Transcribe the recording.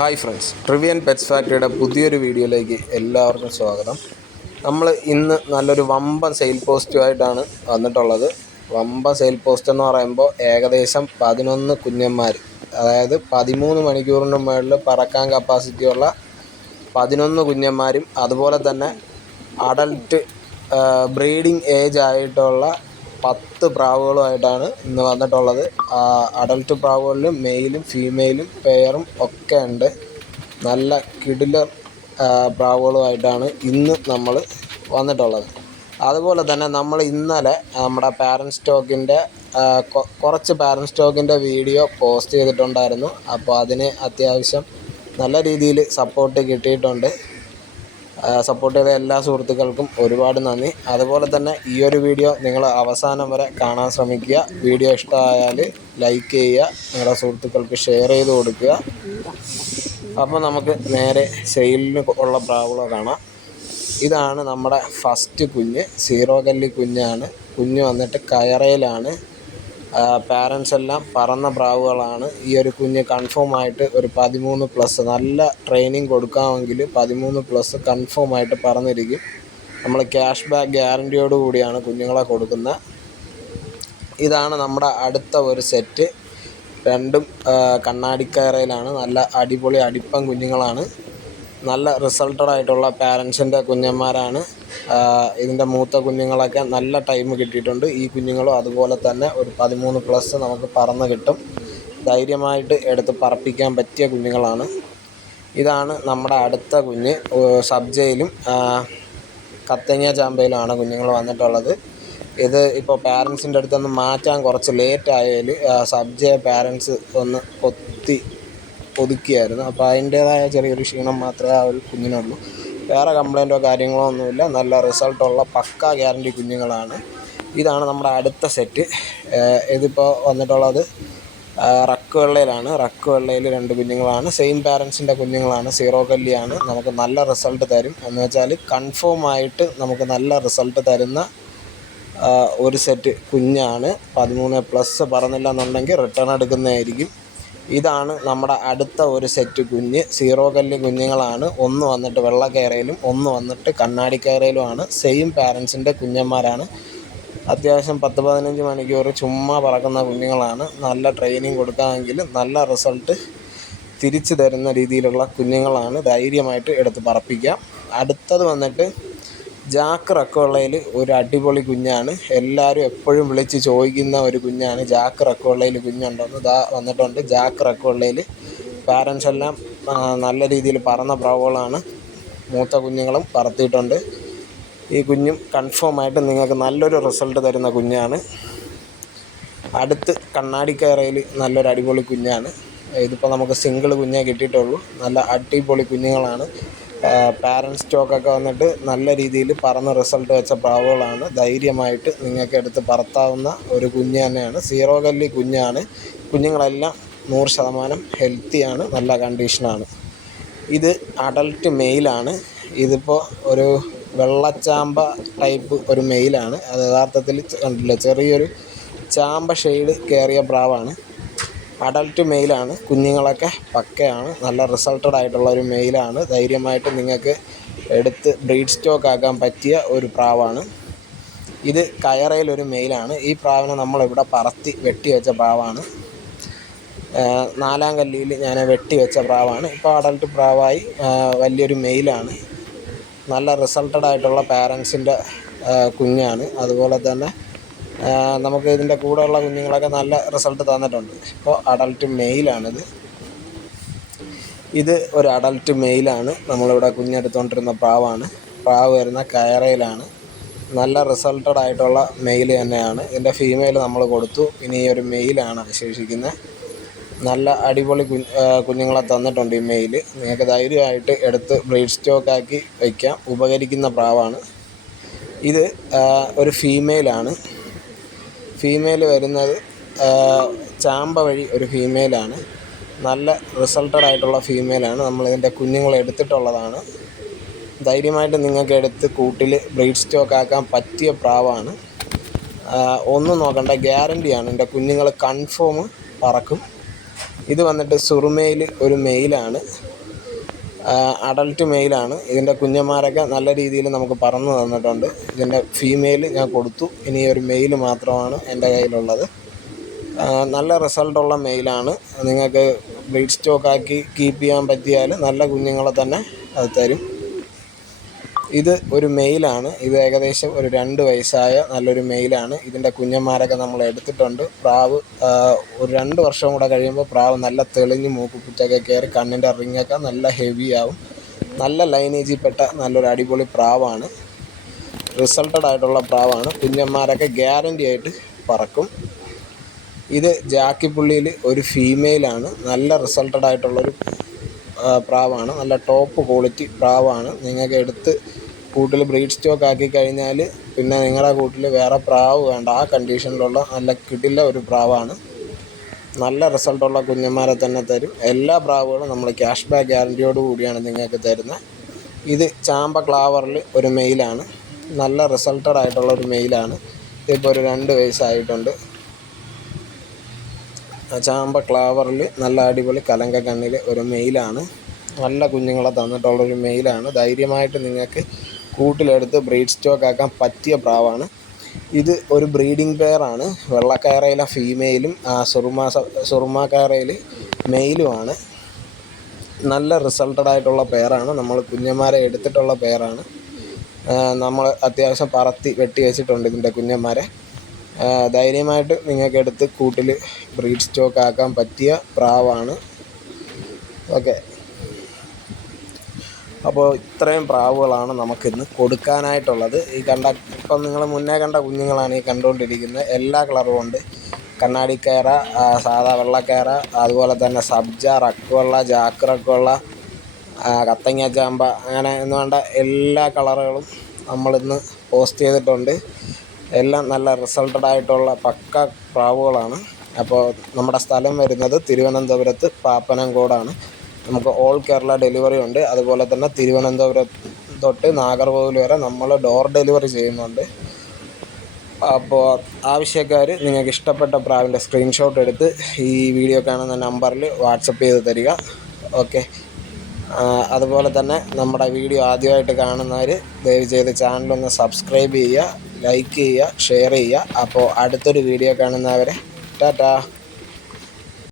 Hi friends. ട്രിവിയൻ pets ഫാക്ടറിയുടെ പുതിയൊരു വീഡിയോയിലേക്ക് എല്ലാവർക്കും സ്വാഗതം. നമ്മൾ ഇന്ന് നല്ലൊരു വമ്പൻ സെയിൽ പോസ്റ്റുമായിട്ടാണ് വന്നിട്ടുള്ളത്. വമ്പൻ സെയിൽ പോസ്റ്റ് എന്ന് പറയുമ്പോൾ ഏകദേശം പതിനൊന്ന് കുഞ്ഞന്മാർ അതായത് പതിമൂന്ന് മണിക്കൂറിന് മുകളിൽ പറക്കാൻ കപ്പാസിറ്റിയുള്ള പതിനൊന്ന് കുഞ്ഞന്മാരും അതുപോലെ തന്നെ അഡൽട്ട് ബ്രീഡിംഗ് ഏജ് ആയിട്ടുള്ള പത്ത് പ്രാവുകളുമായിട്ടാണ് ഇന്ന് വന്നിട്ടുള്ളത്. അഡൽട്ട് പ്രാവുകളിലും മെയിലും ഫീമെയിലും പെയറും ഒക്കെ ഉണ്ട്. നല്ല കിടിലർ പ്രാവുകളുമായിട്ടാണ് ഇന്ന് നമ്മൾ വന്നിട്ടുള്ളത്. അതുപോലെ തന്നെ നമ്മൾ ഇന്നലെ നമ്മുടെ പാരന്റ് സ്റ്റോക്കിന്റെ കുറച്ച് പാരന്റ് സ്റ്റോക്കിന്റെ വീഡിയോ പോസ്റ്റ് ചെയ്തിട്ടുണ്ടായിരുന്നു. അപ്പോൾ അതിന് അത്യാവശ്യം നല്ല രീതിയിൽ സപ്പോർട്ട് കിട്ടിയിട്ടുണ്ട്. സപ്പോർട്ട് ചെയ്ത എല്ലാ സുഹൃത്തുക്കൾക്കും ഒരുപാട് നന്ദി. അതുപോലെ തന്നെ ഈ ഒരു വീഡിയോ നിങ്ങൾ അവസാനം വരെ കാണാൻ ശ്രമിക്കുക. വീഡിയോ ഇഷ്ടമായാൽ ലൈക്ക് ചെയ്യുക. നിങ്ങളുടെ സുഹൃത്തുക്കൾക്ക് ഷെയർ ചെയ്ത് കൊടുക്കുക. അപ്പോൾ നമുക്ക് നേരെ സെയിലിന് ഉള്ള പ്രാവുകളെ കാണാം. ഇതാണ് നമ്മുടെ ഫസ്റ്റ് കുഞ്ഞ്. സീറോ കല്ലി കുഞ്ഞാണ്. കുഞ്ഞ് വന്നിട്ട് കയറയിലാണ്. പാരൻസ് എല്ലാം പറന്ന പ്രാവുകളാണ്. ഈ ഒരു കുഞ്ഞ് കൺഫേം ആയിട്ട് ഒരു പതിമൂന്ന് പ്ലസ് നല്ല ട്രെയിനിങ് കൊടുക്കാമെങ്കിൽ പതിമൂന്ന് പ്ലസ് കൺഫേം ആയിട്ട് പറന്നിരിക്കും നമ്മൾ ക്യാഷ് ബാക്ക് ഗ്യാരന്റിയോട് കൂടിയാണ് കുഞ്ഞുങ്ങളെ കൊടുക്കുന്നത് ഇതാണ് നമ്മുടെ അടുത്ത ഒരു സെറ്റ് രണ്ടും കണ്ണാടിക്കയറയിലാണ് നല്ല അടിപൊളി അടിപ്പം കുഞ്ഞുങ്ങളാണ്. നല്ല റിസൾട്ടഡ് ആയിട്ടുള്ള പാരൻസിന്റെ കുഞ്ഞന്മാരാണ്. ഇതിന്റെ മൂത്ത കുഞ്ഞുങ്ങളൊക്കെ നല്ല ടൈം കിട്ടിയിട്ടുണ്ട്. ഈ കുഞ്ഞുങ്ങളും അതുപോലെ തന്നെ ഒരു പതിമൂന്ന് പ്ലസ് നമുക്ക് പറന്ന് കിട്ടും. ധൈര്യമായിട്ട് എടുത്ത് പറപ്പിക്കാൻ പറ്റിയ കുഞ്ഞുങ്ങളാണ്. ഇതാണ് നമ്മുടെ അടുത്ത കുഞ്ഞ് സബ്ജയിലും കത്തങ്ങ ചാമ്പയിലുമാണ് കുഞ്ഞുങ്ങൾ വന്നിട്ടുള്ളത്. ഇത് ഇപ്പോൾ പാരൻസിന്റെ അടുത്തൊന്ന് മാറ്റാൻ കുറച്ച് ലേറ്റ് ആയാൽ സബ്ജയെ പാരൻസ് ഒന്ന് കൊത്തി ഒതുക്കിയായിരുന്നു. അപ്പോൾ അതിന്റേതായ ചെറിയൊരു ക്ഷീണം മാത്രമേ ആ ഒരു കുഞ്ഞിനുള്ളൂ. വേറെ കംപ്ലൈന്റോ കാര്യങ്ങളോ ഒന്നുമില്ല. നല്ല റിസൾട്ടുള്ള പക്ക ഗ്യാരണ്ടി കുഞ്ഞുങ്ങളാണ്. ഇതാണ് നമ്മുടെ അടുത്ത സെറ്റ് ഇതിപ്പോൾ വന്നിട്ടുള്ളത് റക്ക് വെള്ളയിലാണ് റക്ക് വെള്ളയിൽ രണ്ട് കുഞ്ഞുങ്ങളാണ്. സെയിം പാരൻസിന്റെ കുഞ്ഞുങ്ങളാണ്. സീറോ കല്ലിയാണ്. നമുക്ക് നല്ല റിസൾട്ട് തരും. എന്ന് വെച്ചാൽ കൺഫേം ആയിട്ട് നമുക്ക് നല്ല റിസൾട്ട് തരുന്ന ഒരു സെറ്റ് കുഞ്ഞാണ്. പതിമൂന്ന് പ്ലസ് പറഞ്ഞില്ല എന്നുണ്ടെങ്കിൽ റിട്ടേൺ എടുക്കുന്നതായിരിക്കും. ഇതാണ് നമ്മുടെ അടുത്ത ഒരു സെറ്റ് കുഞ്ഞ്. സീറോ കല്ല് കുഞ്ഞുങ്ങളാണ്. ഒന്ന് വന്നിട്ട് വെള്ളക്കയറയിലും ഒന്ന് വന്നിട്ട് കണ്ണാടിക്കയറയിലുമാണ്. സെയിം പാരൻസിന്റെ കുഞ്ഞന്മാരാണ്. അത്യാവശ്യം പത്ത് പതിനഞ്ച് മണിക്കൂർ ചുമ്മാ പറക്കുന്ന കുഞ്ഞുങ്ങളാണ്. നല്ല ട്രെയിനിങ് കൊടുക്കാമെങ്കിൽ നല്ല റിസൾട്ട് തിരിച്ചു തരുന്ന രീതിയിലുള്ള കുഞ്ഞുങ്ങളാണ് ധൈര്യമായിട്ട് എടുത്ത് പറപ്പിക്കാം അടുത്തത് വന്നിട്ട് ജാക്ക് ഉള്ളതിൽ ഒരു അടിപൊളി കുഞ്ഞാണ്. എല്ലാവരും എപ്പോഴും വിളിച്ച് ചോദിക്കുന്ന ഒരു കുഞ്ഞാണ്. ജാക്ക് റക്കോള്ളയിൽ കുഞ്ഞുണ്ടോയെന്ന് ഇതാ വന്നിട്ടുണ്ട്. ജാക്ക് ഉള്ളതിൽ പാരൻസ് എല്ലാം നല്ല രീതിയിൽ പറന്ന പ്രാവുകളാണ്. മൂത്ത കുഞ്ഞുങ്ങളും പറത്തിയിട്ടുണ്ട്. ഈ കുഞ്ഞും കൺഫേം ആയിട്ട് നിങ്ങൾക്ക് നല്ലൊരു റിസൾട്ട് തരുന്ന കുഞ്ഞാണ്. അടുത്ത് കണ്ണാടിക്കയറയിൽ നല്ലൊരു അടിപൊളി കുഞ്ഞാണ്. ഇതിപ്പോൾ നമുക്ക് സിംഗിൾ കുഞ്ഞേ കിട്ടിയിട്ടുള്ളൂ. നല്ല അടിപൊളി കുഞ്ഞുങ്ങളാണ്. പാരന്റ് സ്റ്റോക്കൊക്കെ വന്നിട്ട് നല്ല രീതിയിൽ പറന്ന് റിസൾട്ട് വെച്ച പ്രാവുകളാണ് ധൈര്യമായിട്ട് നിങ്ങൾക്ക് എടുത്ത് പറത്താവുന്ന ഒരു കുഞ്ഞ് തന്നെയാണ്. സീറോ കല്ലി കുഞ്ഞാണ്. കുഞ്ഞുങ്ങളെല്ലാം നൂറ് ശതമാനം ഹെൽത്തിയാണ് നല്ല കണ്ടീഷനാണ് ഇത് അഡൽട്ട് മെയിലാണ് ഇതിപ്പോൾ ഒരു വെള്ളച്ചാമ്പ ടൈപ്പ് ഒരു മെയിലാണ് അത് യഥാർത്ഥത്തിൽ കണ്ടില്ല? ചെറിയൊരു ചാമ്പ ഷെയ്ഡ് കയറിയ പ്രാവാണ്. അഡൽട്ട് മെയിലാണ് കുഞ്ഞുങ്ങളൊക്കെ പക്കയാണ്. നല്ല റിസൾട്ടഡ് ആയിട്ടുള്ള ഒരു മെയിലാണ് ധൈര്യമായിട്ട് നിങ്ങൾക്ക് എടുത്ത് ബ്രീഡ് സ്റ്റോക്ക് ആക്കാൻ പറ്റിയ ഒരു പ്രാവാണ്. ഇത് കയറയിലൊരു മെയിലാണ് ഈ പ്രാവിനെ നമ്മളിവിടെ പറത്തി വെട്ടി വെച്ച പ്രാവാണ്. നാലാം കല്ലിയിൽ ഞാൻ വെട്ടി വെച്ച പ്രാവാണ്. ഇപ്പോൾ അഡൽട്ട് പ്രാവായി വലിയൊരു മെയിലാണ് നല്ല റിസൾട്ടഡ് ആയിട്ടുള്ള പാരൻസിന്റെ കുഞ്ഞാണ്. അതുപോലെ തന്നെ നമുക്ക് ഇതിന്റെ കൂടെയുള്ള കുഞ്ഞുങ്ങളൊക്കെ നല്ല റിസൾട്ട് തന്നിട്ടുണ്ട്. ഇപ്പോൾ അഡൽട്ട് മെയിലാണിത് ഇത് ഒരു അഡൽട്ട് മെയിലാണ് നമ്മളിവിടെ കുഞ്ഞെടുത്തുകൊണ്ടിരുന്ന പ്രാവാണ്. പ്രാവ് വരുന്ന കയറയിലാണ്. നല്ല റിസൾട്ടഡ് ആയിട്ടുള്ള മെയിൽ തന്നെയാണ്. ഇതിന്റെ ഫീമെയിൽ നമ്മൾ കൊടുത്തു. ഇനി ഈ ഒരു മെയിലാണ് അവശേഷിക്കുന്നത്. നല്ല അടിപൊളി കുഞ്ഞ് കുഞ്ഞുങ്ങളെ തന്നിട്ടുണ്ട് ഈ മെയിൽ നിങ്ങൾക്ക് ധൈര്യമായിട്ട് എടുത്ത് ബ്രീഡ് സ്റ്റോക്കാക്കി വയ്ക്കാം ഉപകരിക്കുന്ന പ്രാവാണ്. ഇത് ഒരു ഫീമെയിലാണ് ഫീമെയിൽ വരുന്നത് ചാമ്പ വഴി ഒരു ഫീമെയിലാണ് നല്ല റിസൾട്ടഡ് ആയിട്ടുള്ള ഫീമെയിലാണ് നമ്മളിതിന്റെ കുഞ്ഞുങ്ങളെ എടുത്തിട്ടുള്ളതാണ്. ധൈര്യമായിട്ട് നിങ്ങൾക്ക് എടുത്ത് കൂട്ടിൽ ബ്രീഡ് സ്റ്റോക്ക് ആക്കാൻ പറ്റിയ പ്രാവാണ്. ഒന്നും നോക്കണ്ട ഗ്യാരണ്ടിയാണ് എന്റെ കുഞ്ഞുങ്ങൾ കൺഫേം പറക്കും. ഇത് വന്നിട്ട് സുറുമയിൽ ഒരു മെയിലാണ് അഡൽട്ട് മെയിലാണ് ഇതിന്റെ കുഞ്ഞന്മാരൊക്കെ നല്ല രീതിയിൽ നമുക്ക് പറന്ന് തന്നിട്ടുണ്ട്. ഇതിന്റെ ഫീമെയിൽ ഞാൻ കൊടുത്തു. ഇനി ഒരു മെയിൽ മാത്രമാണ് എന്റെ കയ്യിലുള്ളത്. നല്ല റിസൾട്ടുള്ള മെയിലാണ് നിങ്ങൾക്ക് ബ്രീഡ് സ്റ്റോക്കാക്കി കീപ്പ് ചെയ്യാൻ പറ്റിയാൽ നല്ല കുഞ്ഞുങ്ങളെ തന്നെ അത് തരും. ഇത് ഒരു മെയിലാണ്. ഇത് ഏകദേശം ഒരു രണ്ട് വയസ്സായ നല്ലൊരു മെയിലാണ്. ഇതിന്റെ കുഞ്ഞന്മാരൊക്കെ നമ്മൾ എടുത്തിട്ടുണ്ട്. പ്രാവ് ഒരു രണ്ട് വർഷം കൂടെ കഴിയുമ്പോൾ പ്രാവ് നല്ല തെളിഞ്ഞ് മൂക്കുപുറ്റൊക്കെ കയറി കണ്ണിന്റെ റിങ്ങൊക്കെ നല്ല ഹെവി ആവും. നല്ല ലൈനേജിൽപ്പെട്ട നല്ലൊരു അടിപൊളി പ്രാവാണ്. റിസൾട്ടഡ് ആയിട്ടുള്ള പ്രാവാണ്. കുഞ്ഞന്മാരൊക്കെ ഗ്യാരണ്ടി ആയിട്ട് പറക്കും. ഇത് ജാക്കിപ്പുള്ളിയിൽ ഒരു ഫീമെയിലാണ് നല്ല റിസൾട്ടഡ് ആയിട്ടുള്ളൊരു പ്രാവാണ്. നല്ല ടോപ്പ് ക്വാളിറ്റി പ്രാവാണ്. നിങ്ങൾക്ക് എടുത്ത് കൂട്ടിൽ ബ്രീഡ് സ്റ്റോക്ക് ആക്കി കഴിഞ്ഞാൽ പിന്നെ നിങ്ങളുടെ കൂട്ടിൽ വേറെ പ്രാവ് വേണ്ട. ആ കണ്ടീഷനിലുള്ള നല്ല കിടില ഒരു പ്രാവാണ്. നല്ല റിസൾട്ടുള്ള കുഞ്ഞന്മാരെ തന്നെ തരും. എല്ലാ പ്രാവുകളും നമ്മൾ ക്യാഷ് ബാക്ക് ഗ്യാരന്റിയോട് കൂടിയാണ് നിങ്ങൾക്ക് തരുന്നത് ഇത് ചാമ്പ ക്ലാവറിൽ ഒരു മെയിലാണ്. നല്ല റിസൾട്ടഡ് ആയിട്ടുള്ള ഒരു മെയിലാണ്. ഇതിപ്പോൾ ഒരു രണ്ട് വയസ്സായിട്ടുണ്ട്. ചാമ്പ ക്ലാവറിൽ നല്ല അടിപൊളി കലങ്ക കണ്ണിൽ ഒരു മെയിലാണ്. നല്ല കുഞ്ഞുങ്ങളെ തന്നിട്ടുള്ളൊരു മെയിലാണ്. ധൈര്യമായിട്ട് നിങ്ങൾക്ക് കൂട്ടിലെടുത്ത് ബ്രീഡ് സ്റ്റോക്ക് ആക്കാൻ പറ്റിയ പ്രാവാണ്. ഇത് ഒരു ബ്രീഡിംഗ് പെയറാണ് വെള്ളക്കയറയിലെ ഫീമെയിലും സുറുമാ സുറുമ കയറയിൽ മെയിലുമാണ് നല്ല റിസൾട്ടഡ് ആയിട്ടുള്ള പെയറാണ് നമ്മൾ കുഞ്ഞന്മാരെ എടുത്തിട്ടുള്ള പെയറാണ് നമ്മൾ അത്യാവശ്യം പറത്തി വെട്ടി വെച്ചിട്ടുണ്ട് ഇതിന്റെ കുഞ്ഞന്മാരെ. ധൈര്യമായിട്ട് നിങ്ങൾക്ക് എടുത്ത് കൂട്ടിൽ ബ്രീഡ് സ്റ്റോക്ക് ആക്കാൻ പറ്റിയ പ്രാവാണ്. ഓക്കെ. അപ്പോൾ ഇത്രയും പ്രാവുകളാണ് നമുക്കിന്ന് കൊടുക്കാനായിട്ടുള്ളത്. ഈ കണ്ട ഇപ്പം നിങ്ങൾ മുന്നേ കണ്ട കുഞ്ഞുങ്ങളാണ് ഈ കണ്ടുകൊണ്ടിരിക്കുന്നത്. എല്ലാ കളറും ഉണ്ട്. കണ്ണാടിക്കേറ സാധാ വെള്ളക്കയറ അതുപോലെ തന്നെ സബ്ജ റക്കുവള്ള ജാക്ക് റക്കുവെള്ള കത്തങ്ങ ചാമ്പ അങ്ങനെ എന്ന് വേണ്ട എല്ലാ കളറുകളും നമ്മളിന്ന് പോസ്റ്റ് ചെയ്തിട്ടുണ്ട്. എല്ലാം നല്ല റിസൾട്ടഡ് ആയിട്ടുള്ള പക്ക പ്രാവുകളാണ്. അപ്പോൾ നമ്മുടെ സ്ഥലം വരുന്നത് തിരുവനന്തപുരത്ത് പാപ്പനംകോടാണ്. നമുക്ക് ഓൾ കേരള ഡെലിവറി ഉണ്ട്. അതുപോലെ തന്നെ തിരുവനന്തപുരം തൊട്ട് നാഗർകോവിൽ വരെ നമ്മൾ ഡോർ ഡെലിവറി ചെയ്യുന്നുണ്ട്. അപ്പോൾ ആവശ്യക്കാർ നിങ്ങൾക്ക് ഇഷ്ടപ്പെട്ട പ്രാവിന്റെ സ്ക്രീൻഷോട്ട് എടുത്ത് ഈ വീഡിയോ കാണുന്ന നമ്പറിൽ വാട്സപ്പ് ചെയ്ത് തരിക. ഓക്കെ അതുപോലെ തന്നെ നമ്മുടെ വീഡിയോ ആദ്യമായിട്ട് കാണുന്നവർ ദയവ് ചെയ്ത് ചാനലൊന്ന് സബ്സ്ക്രൈബ് ചെയ്യുക ലൈക്ക് ചെയ്യുക ഷെയർ ചെയ്യുക. അപ്പോൾ അടുത്തൊരു വീഡിയോ കാണുന്നവരെ ടാറ്റാ.